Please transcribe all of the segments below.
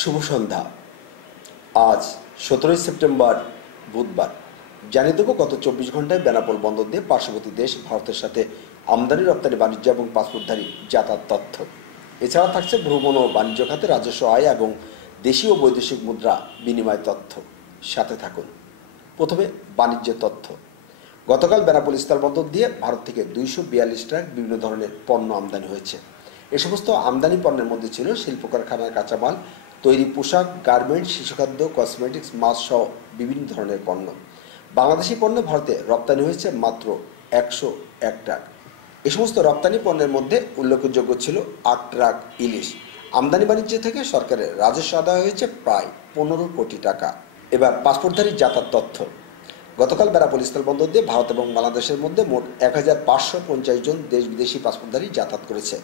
শুভ সন্ধ্যা। আজ 17 সেপ্টেম্বর বুধবার। জানিয়ে দেব গত 24 ঘন্টায় বেনাপোল বন্দর দিয়ে পার্শ্ববর্তী দেশ ভারতের সাথে আমদানি রপ্তানি বাণিজ্য এবং পাসপোর্টধারী যাতায়াত তথ্য। এছাড়া থাকছে ভ্রমণ ও বাণিজ্য খাতে রাজস্ব আয় এবং দেশীয় বৈদেশিক মুদ্রা বিনিময় তথ্য। সাথে থাকুন। প্রথমে বাণিজ্য তথ্য। গতকাল বেনাপোল স্থলবন্দর দিয়ে ভারত থেকে 242 ট্রাক বিভিন্ন ধরনের পণ্য আমদানি হয়েছে। এ সমস্ত আমদানি পণ্যের মধ্যে ছিল শিল্প কারখানার কাঁচামাল, তৈরি পোশাক, গার্মেন্টস, শিশুখাদ্য, কসমেটিক্স, মাছ সহ বিভিন্ন ধরনের পণ্য। বাংলাদেশি পণ্য ভারতে রপ্তানি হয়েছে মাত্র 101 ট্রাক। এ সমস্ত রপ্তানি পণ্যের মধ্যে উল্লেখযোগ্য ছিল 8 ট্রাক ইলিশ। আমদানি বাণিজ্য থেকে সরকারের রাজস্ব আদায় হয়েছে প্রায় 15 কোটি টাকা। এবার পাসপোর্টধারী যাতায়াত তথ্য। গতকাল বেনাপোল স্থলবন্দর দিয়ে ভারত এবং বাংলাদেশের মধ্যে মোট 1550 জন দেশ বিদেশি পাসপোর্টধারী যাতায়াত করেছে।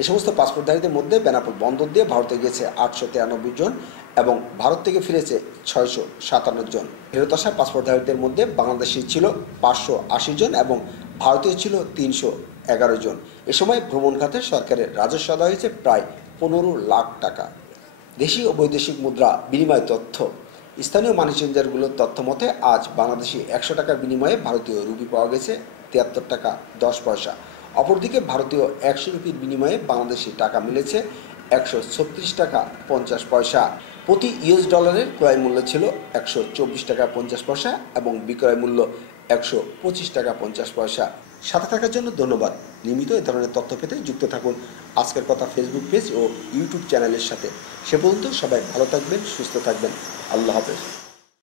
এই সমস্ত পাসপোর্টধারীদের মধ্যে বেনাপোল বন্দর দিয়ে ভারতে গিয়েছে 893 জন এবং ভারত থেকে ফিরেছে 657 জন। ফেরত আসা পাসপোর্টধারীদের মধ্যে বাংলাদেশি ছিল 580 জন এবং ভারতীয় ছিল 311 জন। এ সময় ভ্রমণ খাতে সরকারের রাজস্ব আদায় হয়েছে প্রায় 15 লাখ টাকা। দেশি ও বৈদেশিক মুদ্রা বিনিময় তথ্য। স্থানীয় মানি চেঞ্জারগুলোর তথ্য মতে আজ বাংলাদেশি 100 টাকার বিনিময়ে ভারতীয় রুপি পাওয়া গেছে 73 টাকা 10 পয়সা। অপরদিকে ভারতীয় 100 রুপির বিনিময়ে বাংলাদেশি টাকা মিলেছে 136 টাকা 50 পয়সা। প্রতি ইউএস ডলারের ক্রয় মূল্য ছিল 124 টাকা 50 পয়সা এবং বিক্রয় মূল্য 125 টাকা 50 পয়সা। সাথে থাকার জন্য ধন্যবাদ। নিয়মিত এ ধরনের তথ্য পেতে যুক্ত থাকুন আজকের কথা ফেসবুক পেজ ও ইউটিউব চ্যানেলের সাথে। সে পর্যন্ত সবাই ভালো থাকবেন, সুস্থ থাকবেন। আল্লাহ হাফেজ।